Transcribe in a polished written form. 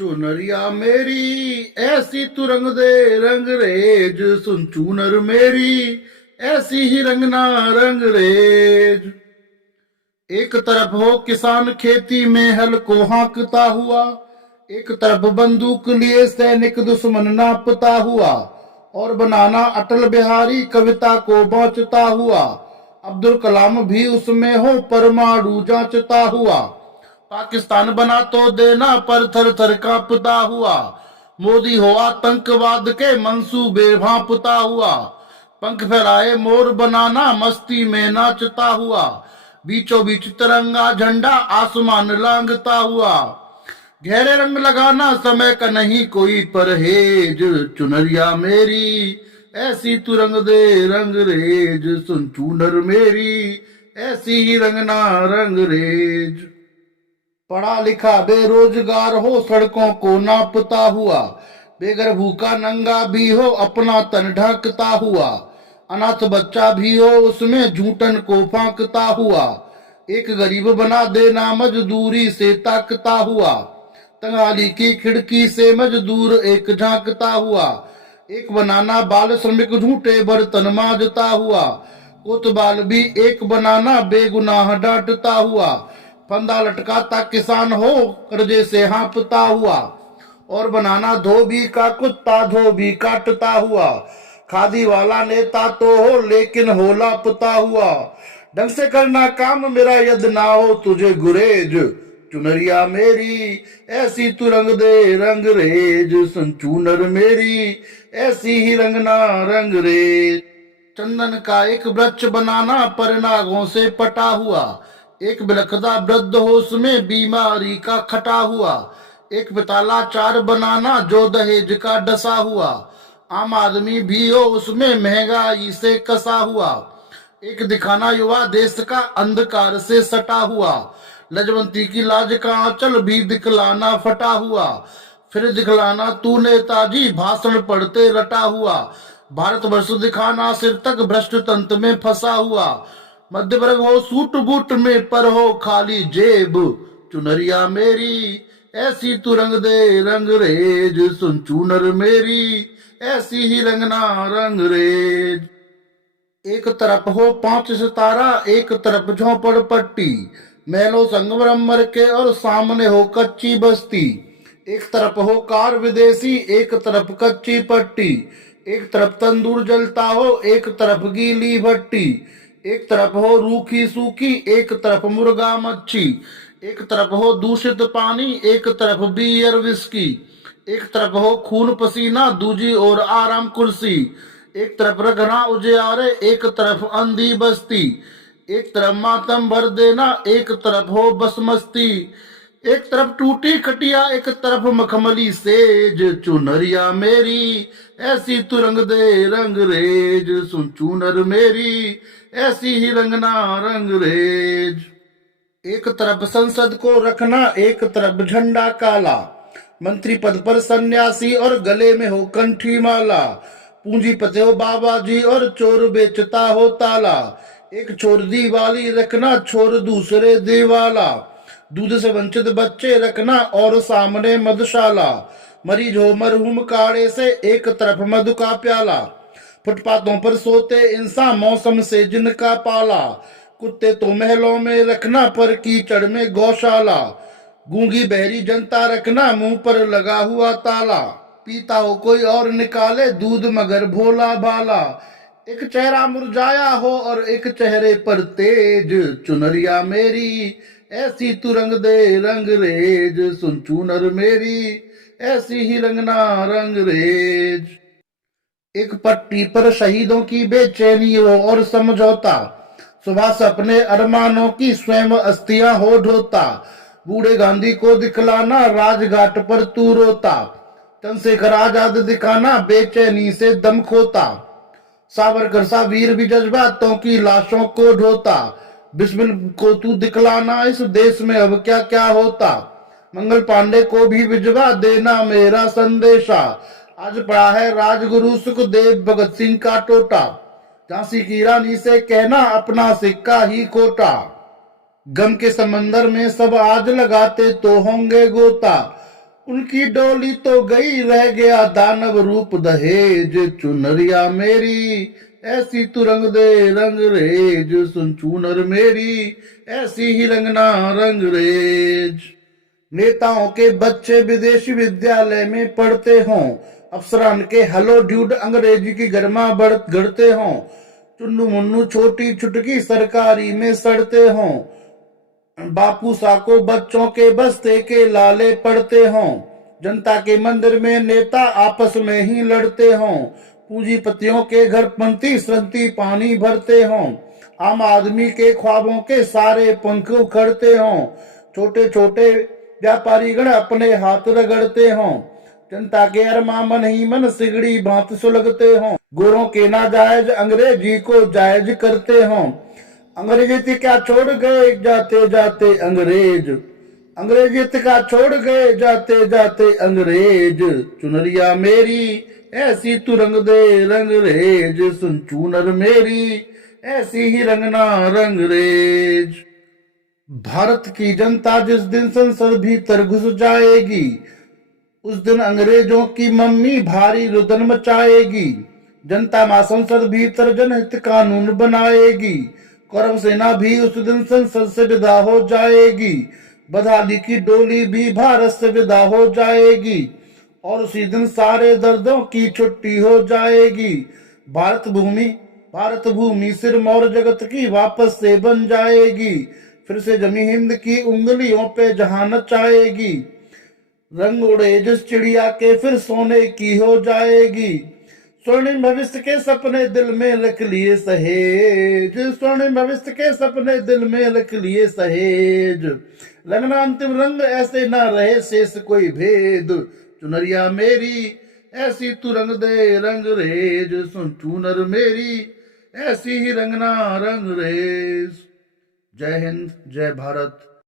चुनरिया मेरी ऐसी तू रंग दे रंग रेज, सुन चूनर मेरी ऐसी ही रंगना रंग रेज। एक तरफ हो किसान खेती में हल को हाँकता हुआ, एक तरफ बंदूक लिए सैनिक दुश्मन नापता हुआ, और बनाना अटल बिहारी कविता को बांचता हुआ। अब्दुल कलाम भी उसमें हो परमाणु जांचता हुआ। पाकिस्तान बना तो देना पर थर थर कांपता हुआ। मोदी हो आतंकवाद के मंसूबे भांपता हुआ। पंख फैलाए मोर बनाना मस्ती में नाचता हुआ। बीचों बीच तिरंगा झंडा आसमान लांघता हुआ। गहरे रंग लगाना समय का नहीं कोई परहेज, चुनरिया मेरी ऐसी तू रंग दे रंग रेज, सुन चूनर मेरी ऐसी ही रंगना रंग रेज। पढ़ा लिखा बेरोजगार हो सड़कों को नापता हुआ, बेघर भूखा नंगा भी हो अपना तन ढकता हुआ, अनाथ बच्चा भी हो उसमें झूठन को फांकता हुआ, एक गरीब बना देना मजदूरी से ताकता हुआ, तंगाली की खिड़की से मजदूर एक झांकता हुआ, एक बनाना बाल श्रमिक झूठे बर्तन मांजता हुआ, कोतवाल भी एक बनाना बेगुनाह डांटता हुआ, फंदा लटकाता किसान हो कर्जे से हाँपता हुआ, और बनाना धोबी का कुत्ता धोबी काटता हुआ। खादी वाला नेता तो हो लेकिन हो लापता हुआ, ढंग से करना काम मेरा यद ना हो तुझे गुरेज, चुनरिया मेरी ऐसी तू रंग दे रंग रेज, सुन चूनर मेरी ऐसी ही रंगना रंग रेज। चंदन का एक वृक्ष बनाना पर नागों से पटा हुआ, एक बिलखता वृद्ध हो उसमें बीमारी का खटा हुआ, एक पिताला चार बनाना जो दहेज का डसा हुआ, आम आदमी भी हो उसमें महंगाई से कसा हुआ, एक दिखाना युवा देश का अंधकार से सटा हुआ, लजवंती की लाज का आंचल भी दिखलाना फटा हुआ, फिर दिखलाना तू नेताजी भाषण पढ़ते रटा हुआ, भारतवर्ष दिखाना सिर तक भ्रष्ट तंत्र में फंसा हुआ, मध्य वर्ग हो सूट बूट में पर हो खाली जेब, चुनरिया मेरी ऐसी तू रंग दे रंग रेज, सुन चूनर मेरी ऐसी ही रंगना रंग रेज। एक तरफ हो पांच सितारा एक तरफ झोपड़ पट्टी, महलों संगमरमर के और सामने हो कच्ची बस्ती, एक तरफ हो कार विदेशी एक तरफ कच्ची पट्टी, एक तरफ तंदूर जलता हो एक तरफ गीली भट्टी, एक तरफ हो रूखी सूखी एक तरफ मुर्गा मच्छी, एक तरफ हो दूषित पानी एक तरफ बियर विस्की, एक तरफ हो खून पसीना दूजी और आराम कुर्सी, एक तरफ रखना उजियारे एक तरफ अंधी बस्ती, एक तरफ मातम भर देना एक तरफ हो बस मस्ती, एक तरफ टूटी खटिया एक तरफ मखमली सेज, चुनरिया मेरी ऐसी तू रंग दे रंग रेज, सुन चूनर मेरी ऐसी ही रंगना रंग रेज। एक तरफ संसद को रखना एक तरफ झंडा काला, मंत्री पद पर सन्यासी और गले में हो कंठी माला, पूंजीपति हो बाबा जी और चोर बेचता हो ताला, एक छोर दीवाली रखना छोर दूसरे दीवाला, दूध से वंचित बच्चे रखना और सामने मधुशाला, मरीज हो मरहूम काढ़े से एक तरफ मधु का प्याला, फुटपाथों पर सोते इंसान मौसम से जिनका पाला, कुत्ते तो महलों में रखना पर कीचड़ में गौशाला, गूंगी बहरी जनता रखना मुंह पर लगा हुआ ताला, पीता हो कोई और निकाले दूध मगर भोला भाला, एक चेहरा मुरझाया हो और एक चेहरे पर तेज, चुनरिया मेरी ऐसी तू रंग दे रंग रेज, सुन चूनर मेरी ऐसी ही रंगना रंग रेज। एक पट्टी पर शहीदों की बेचैनी हो और समझौता, सुबह से अपने अरमानों की स्वयं अस्थियां हो ढोता, बूढ़े गांधी को दिखलाना राजघाट पर तू रोता, चंद्रशेखर आजाद दिखाना बेचैनी से दम खोता, सावरकर सा वीर भी जज्बातों की लाशों को ढोता, बिस्मिल को तू दिखलाना इस देश में अब क्या क्या होता, मंगल पांडे को भी भिजवा देना मेरा संदेशा, आज पड़ा है राजगुरु सुखदेव भगत सिंह का टोटा, झांसी की रानी से कहना अपना सिक्का ही खोटा, गम के समंदर में सब आज लगाते तो होंगे गोता, उनकी डोली तो गई, रह गया दानव रूप दहेज। चुनरिया मेरी ऐसी तू रंग दे रंगरेज, सुन चूनर मेरी ऐसी ही रंगना रंगरेज। नेताओं के बच्चे विदेशी विद्यालय में पढ़ते हों, अफसरान के हलो ड्यूड अंग्रेजी की गर्मा बढ़ गढ़ते हों, चुन्नू मुन्नू छोटी छुटकी सरकारी में सड़ते हों, बापू साको बच्चों के बस्ते के लाले पढ़ते हों, जनता के मंदिर में नेता आपस में ही लड़ते हों, पूंजीपतियों के घर पंक्ति संति पानी भरते हों, आम आदमी के ख्वाबों के सारे पंख उखड़ते हों, छोटे छोटे व्यापारी गण अपने हाथ रगड़ते हों, जनता के अरमा मन ही मन सिगड़ी भांत सुलगते हों, गोरों के नाजायज अंग्रेजी को जायज करते हों। अंग्रेजी क्या छोड़ गए जाते जाते अंग्रेज, अंग्रेजी का छोड़ गए जाते जाते अंग्रेज। चुनरिया मेरी ऐसी तू रंग दे रंगरेज, सुन चूनर मेरी ऐसी ही रंगना रंगरेज। भारत की जनता जिस दिन संसद भीतर घुस जाएगी, उस दिन अंग्रेजों की मम्मी भारी रुदन मचाएगी। जनता मां संसद भीतर जनहित कानून बनाएगी, कौरव सेना भी उस दिन संसद से विदा हो जाएगी, बधाली की डोली भी भारत से विदा हो जाएगी, और उसी दिन सारे दर्दों की छुट्टी हो जाएगी। भारत भूमि सिरमौर जगत की वापस से बन जाएगी, फिर से जमी हिंद की उंगलियों पे जहां नचाएगी। रंग उड़े जिस चिड़िया के फिर सोने की हो जाएगी, स्वर्णिम भविष्य के सपने दिल में रख लिए सहेज, स्वर्णिम भविष्य के सपने दिल में रख लिए सहेज। रंगना अंतिम रंग ऐसे ना रहे शेष कोई भेद, चुनरिया मेरी ऐसी तू रंग दे रंगरेज, सुन चूनर मेरी ऐसी ही रंगना रंगरेज। जय हिंद, जय भारत।